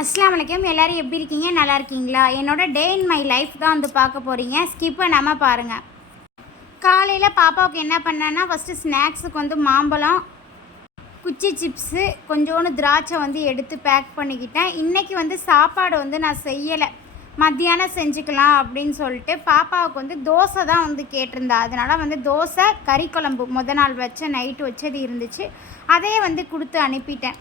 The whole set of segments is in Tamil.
அஸ்ஸலாமு அலைக்கும். எல்லோரும் எப்படி இருக்கீங்க? நல்லா இருக்கீங்களா? என்னோட டே இன் மை லைஃப் தான் வந்து பார்க்க போகிறீங்க. ஸ்கிப் பண்ணாமல் பாருங்கள். காலையில் பாப்பாவுக்கு என்ன பண்ணேன்னா, ஃபஸ்ட்டு ஸ்நாக்ஸுக்கு வந்து மாம்பழம், குச்சி சிப்ஸு, கொஞ்சோண்டு திராட்சை வந்து எடுத்து பேக் பண்ணிக்கிட்டேன். இன்றைக்கி வந்து சாப்பாடு வந்து நான் செய்யலை, மத்தியானம் செஞ்சுக்கலாம் அப்படின்னு சொல்லிட்டு பாப்பாவுக்கு வந்து தோசை தான் வந்து கேட்டிருந்தா. அதனால் வந்து தோசை கறி குழம்பு நாள் வச்ச நைட்டு வச்சது இருந்துச்சு, அதையே வந்து கொடுத்து அனுப்பிட்டேன்.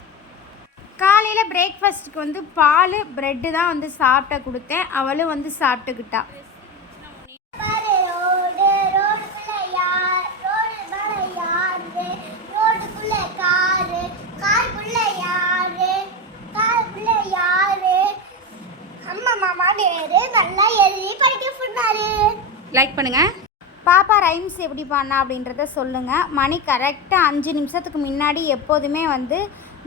காலையில் பிரேக்ஃபாஸ்ட்டுக்கு வந்து பால் ப்ரெட்டு தான் வந்து சாப்பிட்ட கொடுத்தேன். அவளும் வந்து சாப்பிட்டுக்கிட்டா. லைக் பண்ணுங்கள். பாப்பா ரைம்ஸ் எப்படி பண்ணா அப்படின்றத சொல்லுங்கள். மணி கரெக்டாக 5 நிமிஷத்துக்கு முன்னாடி எப்போதுமே வந்து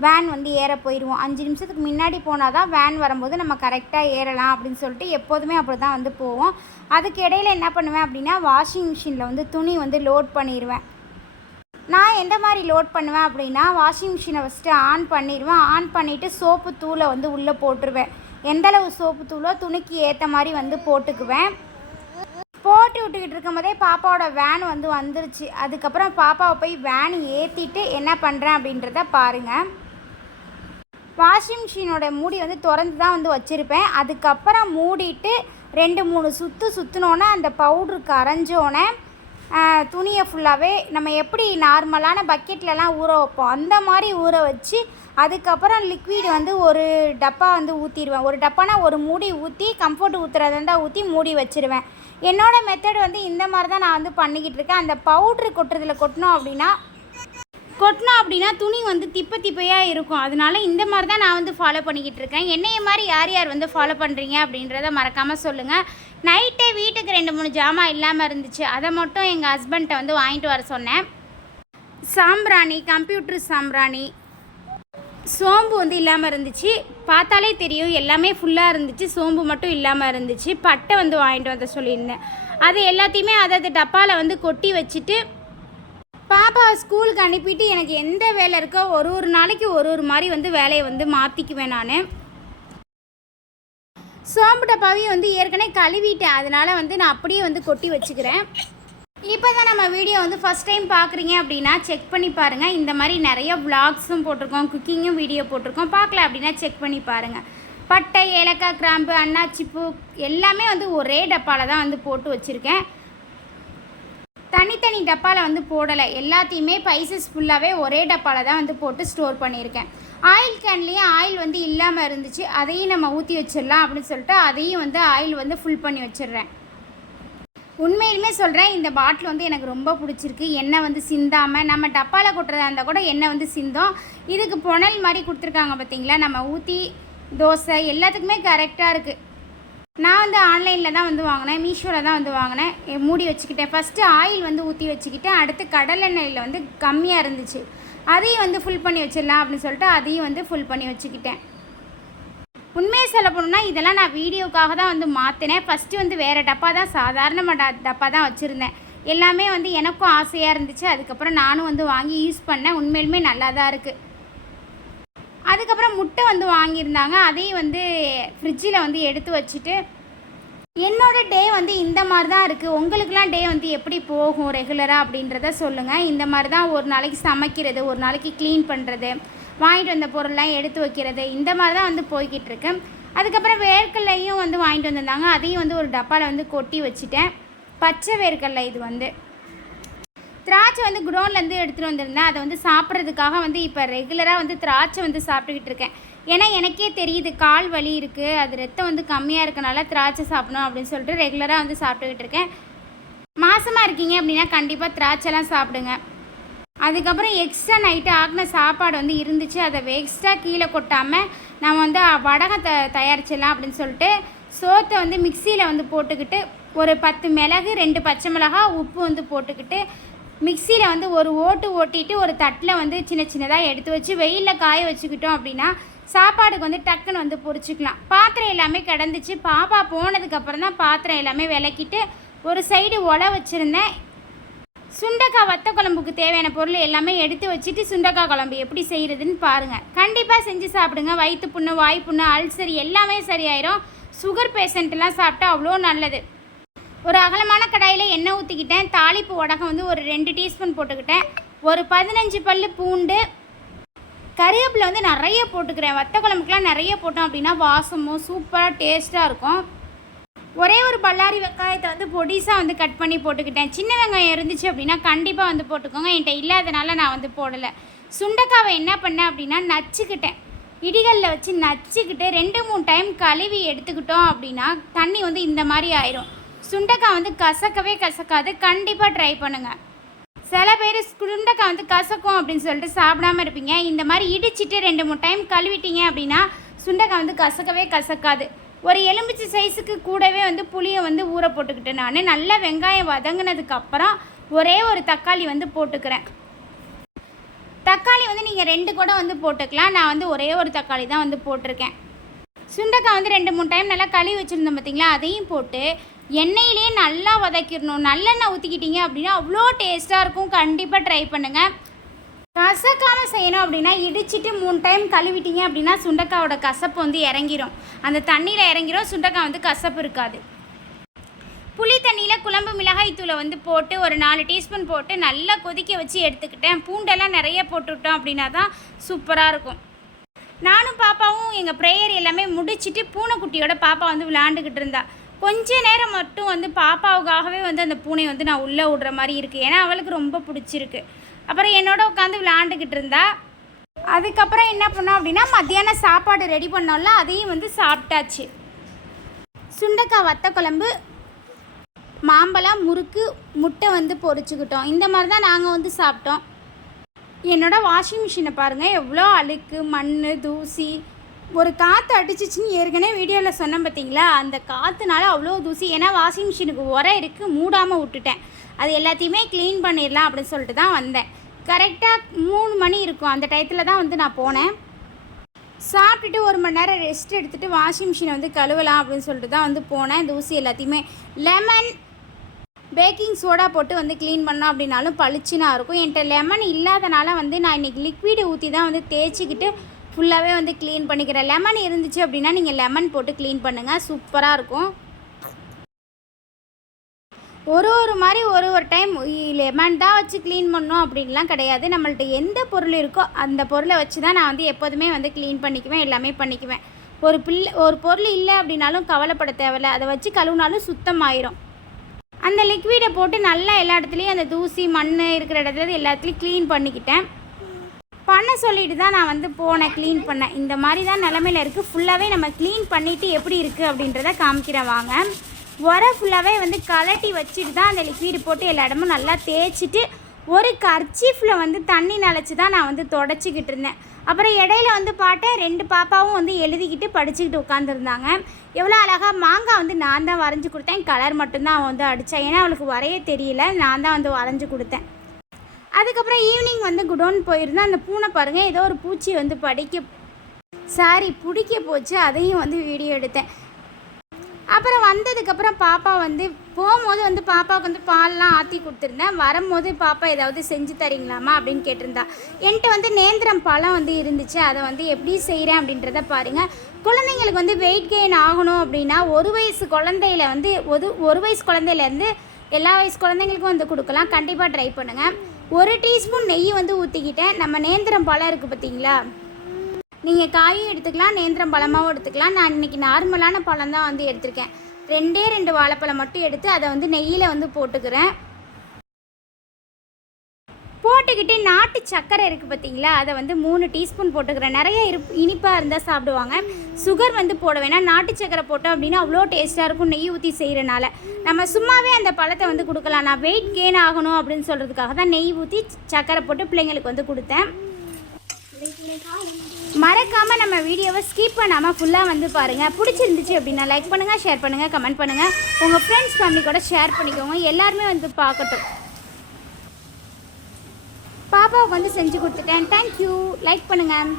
வேன் வந்து ஏற போயிடுவோம். 5 நிமிஷத்துக்கு முன்னாடி போனால் தான் வேன் வரும்போது நம்ம கரெக்டாக ஏறலாம் அப்படின்னு சொல்லிட்டு எப்போதுமே அப்படி தான் வந்து போவோம். அதுக்கு இடையில் என்ன பண்ணுவேன் அப்படின்னா, வாஷிங் மிஷினில் வந்து துணி வந்து லோட் பண்ணிடுவேன். நான் எந்த மாதிரி லோட் பண்ணுவேன் அப்படின்னா, வாஷிங் மிஷினை ஃபஸ்ட்டு ஆன் பண்ணிடுவேன். ஆன் பண்ணிவிட்டு சோப்பு தூளை வந்து உள்ளே போட்டுருவேன். எந்தளவு சோப்பு தூளோ துணிக்கு ஏற்ற மாதிரி வந்து போட்டுக்குவேன். போட்டு விட்டுக்கிட்டு இருக்கும் போதே பாப்பாவோட வேன் வந்து வந்துருச்சு. அதுக்கப்புறம் பாப்பாவை போய் வேன் ஏற்றிட்டு என்ன பண்ணுறேன் அப்படின்றத பாருங்கள். வாஷிங் மிஷினோட மூடி வந்து திறந்து தான் வந்து வச்சுருப்பேன். அதுக்கப்புறம் மூடிட்டு 2-3 சுற்றினோன்னே அந்த பவுட்ரு கரைஞ்சோன்னே துணியை ஃபுல்லாகவே நம்ம எப்படி நார்மலான பக்கெட்லலாம் ஊற வைப்போம் அந்த மாதிரி ஊற வச்சு, அதுக்கப்புறம் லிக்விட் வந்து ஒரு டப்பா வந்து ஊற்றிடுவேன். ஒரு டப்பானா ஒரு மூடி ஊற்றி, கம்ஃபர்ட் ஊற்றுறதா இருந்தால் ஊற்றி மூடி வச்சுருவேன். என்னோடய மெத்தட் வந்து இந்த மாதிரி தான் நான் வந்து பண்ணிக்கிட்டு இருக்கேன். அந்த பவுட்ரு கொட்டணும் அப்படின்னா துணி வந்து திப்பையாக இருக்கும். அதனால இந்த மாதிரி தான் நான் வந்து ஃபாலோ பண்ணிக்கிட்டு இருக்கேன். என்னைய மாதிரி யார் யார் வந்து ஃபாலோ பண்ணுறீங்க அப்படின்றத மறக்காமல் சொல்லுங்கள். நைட்டே வீட்டுக்கு 2-3 ஜாமான் இல்லாமல் இருந்துச்சு. அதை மட்டும் எங்கள் ஹஸ்பண்ட்டை வந்து வாங்கிட்டு வர சொன்னேன். சாம்பிராணி, கம்ப்யூட்டர் சாம்பிராணி, சோம்பு வந்து இல்லாமல் இருந்துச்சு. பார்த்தாலே தெரியும் எல்லாமே ஃபுல்லாக இருந்துச்சு, சோம்பு மட்டும் இல்லாமல் இருந்துச்சு. பட்டை வந்து வாங்கிட்டு வந்த சொல்லியிருந்தேன். அது எல்லாத்தையுமே அதாவது டப்பாவில் வந்து கொட்டி வச்சுட்டு பாப்பா ஸ்கூலுக்கு அனுப்பிட்டு எனக்கு எந்த வேலை இருக்கோ ஒரு நாளைக்கு ஒரு மாதிரி வந்து வேலையை வந்து மாற்றிக்குவேன். நான் சோம்பு டப்பாவையும் வந்து ஏற்கனவே கழுவிட்டேன். அதனால் வந்து நான் அப்படியே வந்து கொட்டி வச்சுக்கிறேன். இப்போ தான் நம்ம வீடியோ வந்து ஃபஸ்ட் டைம் பார்க்குறீங்க அப்படின்னா செக் பண்ணி பாருங்கள். இந்த மாதிரி நிறைய விளாக்ஸும் போட்டிருக்கோம், குக்கிங்கும் வீடியோ போட்டிருக்கோம். பார்க்கல அப்படின்னா செக் பண்ணி பாருங்கள். பட்டை, ஏலக்காய், கிராம்பு, அன்னாச்சிப்பூ எல்லாமே வந்து ஒரே டப்பாவில் தான் வந்து போட்டு வச்சுருக்கேன். தனித்தனி டப்பாவில் வந்து போடலை, எல்லாத்தையுமே பைசஸ் ஃபுல்லாகவே ஒரே டப்பாவில் தான் வந்து போட்டு ஸ்டோர் பண்ணியிருக்கேன். ஆயில் கேன்லேயே ஆயில் வந்து இல்லாமல் இருந்துச்சு, அதையும் நம்ம ஊற்றி வச்சிடலாம் அப்படின்னு சொல்லிட்டு அதையும் வந்து ஆயில் வந்து ஃபுல் பண்ணி வச்சிடுறேன். உண்மையிலுமே சொல்கிறேன், இந்த பாட்டில் வந்து எனக்கு ரொம்ப பிடிச்சிருக்கு. எண்ணெய் வந்து சிந்தாமல், நம்ம டப்பாவில் கொட்டுறதா இருந்தால் கூட எண்ணெய் வந்து சிந்தோம். இதுக்கு புனல் மாதிரி கொடுத்துருக்காங்க பார்த்தீங்களா, நம்ம ஊற்றி தோசை எல்லாத்துக்குமே கரெக்டாக இருக்குது. நான் வந்து ஆன்லைனில் தான் வந்து வாங்கினேன், மீஷோவில் தான் வந்து வாங்கினேன். மூடி வச்சுக்கிட்டேன். ஃபஸ்ட்டு ஆயில் வந்து ஊற்றி வச்சுக்கிட்டேன். அடுத்து கடலெண்ணெயில் வந்து கம்மியாக இருந்துச்சு, அதையும் வந்து ஃபுல் பண்ணி வச்சிடலாம் அப்படின்னு சொல்லிட்டு அதையும் வந்து ஃபுல் பண்ணி வச்சுக்கிட்டேன். உண்மையை சொல்ல போனோம்னா இதெல்லாம் நான் வீடியோக்காக தான் வந்து மாற்றினேன். ஃபஸ்ட்டு வந்து வேறு டப்பா தான், சாதாரண டப்பா தான் வச்சுருந்தேன். எல்லாமே வந்து எனக்கும் ஆசையாக இருந்துச்சு. அதுக்கப்புறம் நானும் வந்து வாங்கி யூஸ் பண்ணேன். உண்மையிலுமே நல்லா தான் இருக்குது. அதுக்கப்புறம் முட்டை வந்து வாங்கியிருந்தாங்க, அதையும் வந்து ஃப்ரிட்ஜில் வந்து எடுத்து வச்சுட்டு என்னோடய டே வந்து இந்த மாதிரி தான் இருக்குது. உங்களுக்குலாம் டே வந்து எப்படி போகும் ரெகுலராக அப்படின்றத சொல்லுங்கள். இந்த மாதிரி தான் ஒரு நாளைக்கு சமைக்கிறது, ஒரு நாளைக்கு க்ளீன் பண்ணுறது, வாங்கிட்டு வந்த பொருள்லாம் எடுத்து வைக்கிறது, இந்த மாதிரி தான் வந்து போய்கிட்டு இருக்கு. அதுக்கப்புறம் வேர்க்கல்லையும் வந்து வாங்கிட்டு வந்திருந்தாங்க, அதையும் வந்து ஒரு டப்பாவில் வந்து கொட்டி வச்சுட்டேன். பச்சை வேர்க்கல்லை இது வந்து. திராட்சை வந்து குடோன்லேருந்து எடுத்துகிட்டு வந்திருந்தேன். அதை வந்து சாப்பிட்றதுக்காக வந்து இப்போ ரெகுலராக வந்து திராட்சை வந்து சாப்பிட்டுக்கிட்டு இருக்கேன். ஏன்னா எனக்கே தெரியுது கால் வலி இருக்குது, அது ரத்தம் வந்து கம்மியாக இருக்கனால திராட்சை சாப்பிடணும் அப்படின்னு சொல்லிட்டு ரெகுலராக வந்து சாப்பிட்டுக்கிட்டு இருக்கேன். மாசமாக இருக்கீங்க அப்படின்னா கண்டிப்பாக திராட்சைலாம் சாப்பிடுங்க. அதுக்கப்புறம் எக்ஸ்ட்ரா நைட்டு ஆக்கின சாப்பாடு வந்து இருந்துச்சு, அதை வேஸ்ட்டாக கீழே கொட்டாமல் நம்ம வந்து வடகம் தயாரிச்சிடலாம் அப்படின்னு சொல்லிட்டு சோத்தை வந்து மிக்சியில் வந்து போட்டுக்கிட்டு ஒரு 10 மிளகு, 2 பச்சை மிளகா, உப்பு வந்து போட்டுக்கிட்டு மிக்சியில் வந்து ஒரு ஓட்டிட்டு ஒரு தட்டில் வந்து சின்னதாக எடுத்து வச்சு வெயிலில் காய வச்சுக்கிட்டோம் அப்படின்னா சாப்பாடுக்கு வந்து டக்குன்னு வந்து பொரிச்சிக்கலாம். பாத்திரம் எல்லாமே கிடந்துச்சு. பாப்பா போனதுக்கப்புறம் தான் பாத்திரம் எல்லாமே விளக்கிட்டு ஒரு சைடு ஒலை வச்சுருந்தேன். சுண்டக்காய் வத்த குழம்புக்கு தேவையான பொருள் எல்லாமே எடுத்து வச்சுட்டு சுண்டக்காய் குழம்பு எப்படி செய்கிறதுன்னு பாருங்கள். கண்டிப்பாக செஞ்சு சாப்பிடுங்க. வயிற்று புண்ணு, வாய் புண்ணு, அல்சர் எல்லாமே சரியாயிரும். சுகர் பேஷண்ட்லாம் சாப்பிட்டா அவ்வளோ நல்லது. ஒரு அகலமான கடாயில் எண்ணெய் ஊற்றிக்கிட்டேன். தாளிப்பு வடகம் வந்து ஒரு 2 டீஸ்பூன் போட்டுக்கிட்டேன். ஒரு 15 பல் பூண்டு, கறிவேப்பிலை வந்து நிறைய போட்டுக்கிறேன். வத்த குழம்புக்கெலாம் நிறைய போட்டோம் அப்படின்னா வாசமும் சூப்பராக டேஸ்ட்டாக இருக்கும். ஒரே ஒரு பல்லாரி வெங்காயத்தை வந்து பொடிசாக வந்து கட் பண்ணி போட்டுக்கிட்டேன். சின்ன வெங்காயம் இருந்துச்சு அப்படின்னா கண்டிப்பாக வந்து போட்டுக்கோங்க. என்கிட்ட இல்லாதனால நான் வந்து போடலை. சுண்டைக்காவை என்ன பண்ணேன் அப்படின்னா நச்சுக்கிட்டேன். இடிகளில் வச்சு நச்சுக்கிட்டு 2-3 டைம் கழுவி எடுத்துக்கிட்டோம் அப்படின்னா தண்ணி வந்து இந்த மாதிரி ஆயிரும். சுண்டைக்காய் வந்து கசக்கவே கசக்காது. கண்டிப்பாக ட்ரை பண்ணுங்கள். சில பேர் சுண்டைக்காய் வந்து கசக்கும் அப்படின்னு சொல்லிட்டு சாப்பிடாமல் இருப்பீங்க. இந்த மாதிரி இடிச்சிட்டு 2-3 டைம் கழுவிட்டீங்க அப்படின்னா சுண்டைக்காய் வந்து கசக்கவே கசக்காது. ஒரு எலுமிச்சை சைஸுக்கு கூடவே வந்து புளியை வந்து ஊற போட்டுக்கிட்டேன். நான் நல்லா வெங்காயம் வதங்கினதுக்கப்புறம் ஒரே ஒரு தக்காளி வந்து போட்டுக்கிறேன். தக்காளி வந்து நீங்கள் 2 கூட வந்து போட்டுக்கலாம். நான் வந்து ஒரே ஒரு தக்காளி தான் வந்து போட்டிருக்கேன். சுண்டைக்காய் வந்து 2-3 டைம் நல்லா கழுவி வச்சுருந்தோம் பார்த்தீங்களா, அதையும் போட்டு எண்ணெயிலே நல்லா வதக்கிடணும். நல்லெண்ணெய் ஊற்றிக்கிட்டீங்க அப்படின்னா அவ்வளோ டேஸ்ட்டாக இருக்கும். கண்டிப்பாக ட்ரை பண்ணுங்கள். கசக்காமல் செய்யணும் அப்படின்னா இடிச்சிட்டு 3 டைம் கழுவிட்டீங்க அப்படின்னா சுண்டைக்காயோட கசப்பு வந்து இறங்கிரும். அந்த தண்ணியில் இறங்கிரும். சுண்டைக்காய் வந்து கசப்பு இருக்காது. புளி தண்ணியில் குழம்பு மிளகாய் தூளை வந்து போட்டு ஒரு 4 டீஸ்பூன் போட்டு நல்லா கொதிக்க வச்சு எடுத்துக்கிட்டேன். பூண்டெல்லாம் நிறைய போட்டுவிட்டோம் அப்படின்னா தான் சூப்பராக இருக்கும். நானும் பாப்பாவும் எங்கள் ப்ரேயர் எல்லாமே முடிச்சுட்டு பூனைக்குட்டியோட பாப்பா வந்து விளையாண்டுக்கிட்டு இருந்தா. கொஞ்ச நேரம் மட்டும் வந்து பாப்பாவுக்காகவே வந்து அந்த பூனை வந்து நான் உள்ளே விடுற மாதிரி இருக்குது. ஏன்னா அவளுக்கு ரொம்ப பிடிச்சிருக்கு. அப்புறம் என்னோட உட்காந்து விளையாண்டுக்கிட்டு இருந்தா. அதுக்கப்புறம் என்ன பண்ணோம் அப்படின்னா மத்தியானம் சாப்பாடு ரெடி பண்ணோம்ல, அதையும் வந்து சாப்பிட்டாச்சு. சுண்டைக்காய் வத்த குழம்பு, மாம்பழம், முறுக்கு, முட்டை வந்து பொரிச்சுக்கிட்டோம். இந்த மாதிரி தான் நாங்கள் வந்து சாப்பிட்டோம். என்னோடய வாஷிங் மிஷினை பாருங்கள், எவ்வளோ அழுக்கு, மண், தூசி. ஒரு காற்று அடிச்சிச்சின்னு ஏற்கனவே வீடியோவில் சொன்னேன் பார்த்தீங்களா, அந்த காற்றுனால அவ்வளோ தூசி. ஏன்னா வாஷிங் மிஷினுக்கு உரம் இருக்குது, மூடாமல் விட்டுட்டேன். அது எல்லாத்தையுமே க்ளீன் பண்ணிடலாம் அப்படின்னு சொல்லிட்டு தான் வந்தேன். கரெக்டாக 3 மணி இருக்கும். அந்த டயத்தில் தான் வந்து நான் போனேன். சாப்பிட்டுட்டு 1 மணி நேரம் ரெஸ்ட் எடுத்துகிட்டு வாஷிங் மிஷினை வந்து கழுவலாம் அப்படின்னு சொல்லிட்டு தான் வந்து போனேன். தூசி எல்லாத்தையுமே லெமன், பேக்கிங் சோடா போட்டு வந்து க்ளீன் பண்ணோம் அப்படின்னாலும் பளிச்சுனா இருக்கும். என்கிட்ட லெமன் இல்லாதனால வந்து நான் இன்றைக்கி லிக்விடு ஊற்றி தான் வந்து தேய்ச்சிக்கிட்டு ஃபுல்லாகவே வந்து க்ளீன் பண்ணிக்கிறேன். லெமன் இருந்துச்சு அப்படின்னா நீங்கள் லெமன் போட்டு க்ளீன் பண்ணுங்கள், சூப்பராக இருக்கும். ஒரு மாதிரி ஒரு டைம் லெமன் தான் வச்சு க்ளீன் பண்ணோம் அப்படின்லாம் கிடையாது. நம்மள்ட்ட எந்த பொருள் இருக்கோ அந்த பொருளை வச்சு தான் நான் வந்து எப்போதுமே வந்து க்ளீன் பண்ணிக்குவேன், எல்லாமே பண்ணிக்குவேன். ஒரு பொருள் இல்லை அப்படின்னாலும் கவலைப்பட தேவையில்லை. அதை வச்சு கழுவுனாலும் சுத்தமாயிரும். அந்த லிக்விடை போட்டு நல்லா எல்லா இடத்துலையும் அந்த தூசி மண் இருக்கிற இடத்துல எல்லாத்துலேயும் க்ளீன் பண்ணிக்கிட்டேன். பண்ண சொல்லிட்டு தான் நான் வந்து போனேன், க்ளீன் பண்ணேன். இந்த மாதிரி தான் நிலமையில இருக்குது. ஃபுல்லாகவே நம்ம க்ளீன் பண்ணிவிட்டு எப்படி இருக்குது அப்படின்றத காமிக்கிறேன் வாங்க. ஃபுல்லாகவே வந்து கலட்டி வச்சுட்டு தான் அந்த லிக்விடு போட்டு எல்லா இடமும் நல்லா தேய்ச்சிட்டு ஒரு கர்ச்சீஃபில் வந்து தண்ணி நினச்சி தான் நான் வந்து தொடச்சிக்கிட்டு இருந்தேன். அப்புறம் இடையில வந்து பார்த்தேன் 2 பாப்பாவும் வந்து எழுதிக்கிட்டு படிச்சுக்கிட்டு உட்காந்துருந்தாங்க. எவ்வளோ அழகாக மாங்காய் வந்து நான் தான் வரைஞ்சி கொடுத்தேன். கலர் மட்டும்தான் அவன் வந்து அடித்தான். ஏன்னா அவளுக்கு வரைய தெரியல, நான் தான் வந்து வரைஞ்சி கொடுத்தேன். அதுக்கப்புறம் ஈவினிங் வந்து குடோன் போயிருந்தேன். அந்த பூனை பாருங்கள், ஏதோ ஒரு பூச்சி வந்து பிடிக்க போச்சு. அதையும் வந்து வீடியோ எடுத்தேன். அப்புறம் வந்ததுக்கப்புறம் பாப்பா வந்து போகும்போது வந்து பாப்பாவுக்கு வந்து பால்லாம் ஆற்றி கொடுத்துருந்தேன். வரும்போது பாப்பா ஏதாவது செஞ்சு தரீங்களாமா அப்படின்னு கேட்டிருந்தா. என்கிட்ட வந்து நேந்திரம் பழம் வந்து இருந்துச்சு. அதை வந்து எப்படி செய்கிறேன் அப்படின்றத பாருங்கள். குழந்தைங்களுக்கு வந்து வெயிட் கெயின் ஆகணும் அப்படின்னா 1 வயசு குழந்தையில வந்து 1 வயசு குழந்தையிலேருந்து எல்லா வயசு குழந்தைங்களுக்கும் வந்து கொடுக்கலாம். கண்டிப்பாக ட்ரை பண்ணுங்கள். 1 டீஸ்பூன் நெய் வந்து ஊற்றிக்கிட்டேன். நம்ம நேந்திரம் பழம் இருக்குது பார்த்தீங்களா, நீங்கள் காயும் எடுத்துக்கலாம், நேந்திரம் பழமாகவும் எடுத்துக்கலாம். நான் இன்றைக்கி நார்மலான பழம் தான் வந்து எடுத்திருக்கேன். 2 வாழைப்பழம் மட்டும் எடுத்து அதை வந்து நெய்யில் வந்து போட்டுக்கிறேன். போட்டுக்கிட்டு நாட்டு சர்க்கரை இருக்குது பார்த்தீங்களா, அதை வந்து 3 டீஸ்பூன் போட்டுக்கிறேன். நிறைய இனிப்பாக இருந்தால் சாப்பிடுவாங்க. சுகர் வந்து போட வேணாம். நாட்டு சர்க்கரை போட்டோம் அப்படின்னா அவ்வளோ டேஸ்ட்டாக இருக்கும். நெய் ஊற்றி செய்கிறனால நம்ம சும்மாவே அந்த பழத்தை வந்து கொடுக்கலாம். நான் வெயிட் கெயின் ஆகணும் அப்படின்னு சொல்கிறதுக்காக தான் நெய் ஊற்றி சர்க்கரை போட்டு பிள்ளைங்களுக்கு வந்து கொடுத்தேன். மறக்காமல் நம்ம வீடியோவை ஸ்கிப் பண்ணாமல் ஃபுல்லாக வந்து பாருங்கள். பிடிச்சிருந்துச்சு அப்படின்னா லைக் பண்ணுங்கள், ஷேர் பண்ணுங்கள், கமெண்ட் பண்ணுங்கள். உங்கள் ஃப்ரெண்ட்ஸ் ஃபேமிலி கூட ஷேர் பண்ணிக்கோங்க. எல்லாருமே வந்து பார்க்கட்டும். பாப்பாவுக்கு வந்து செஞ்சு கொடுத்துட்டேன். தேங்க்யூ. லைக் பண்ணுங்கள்.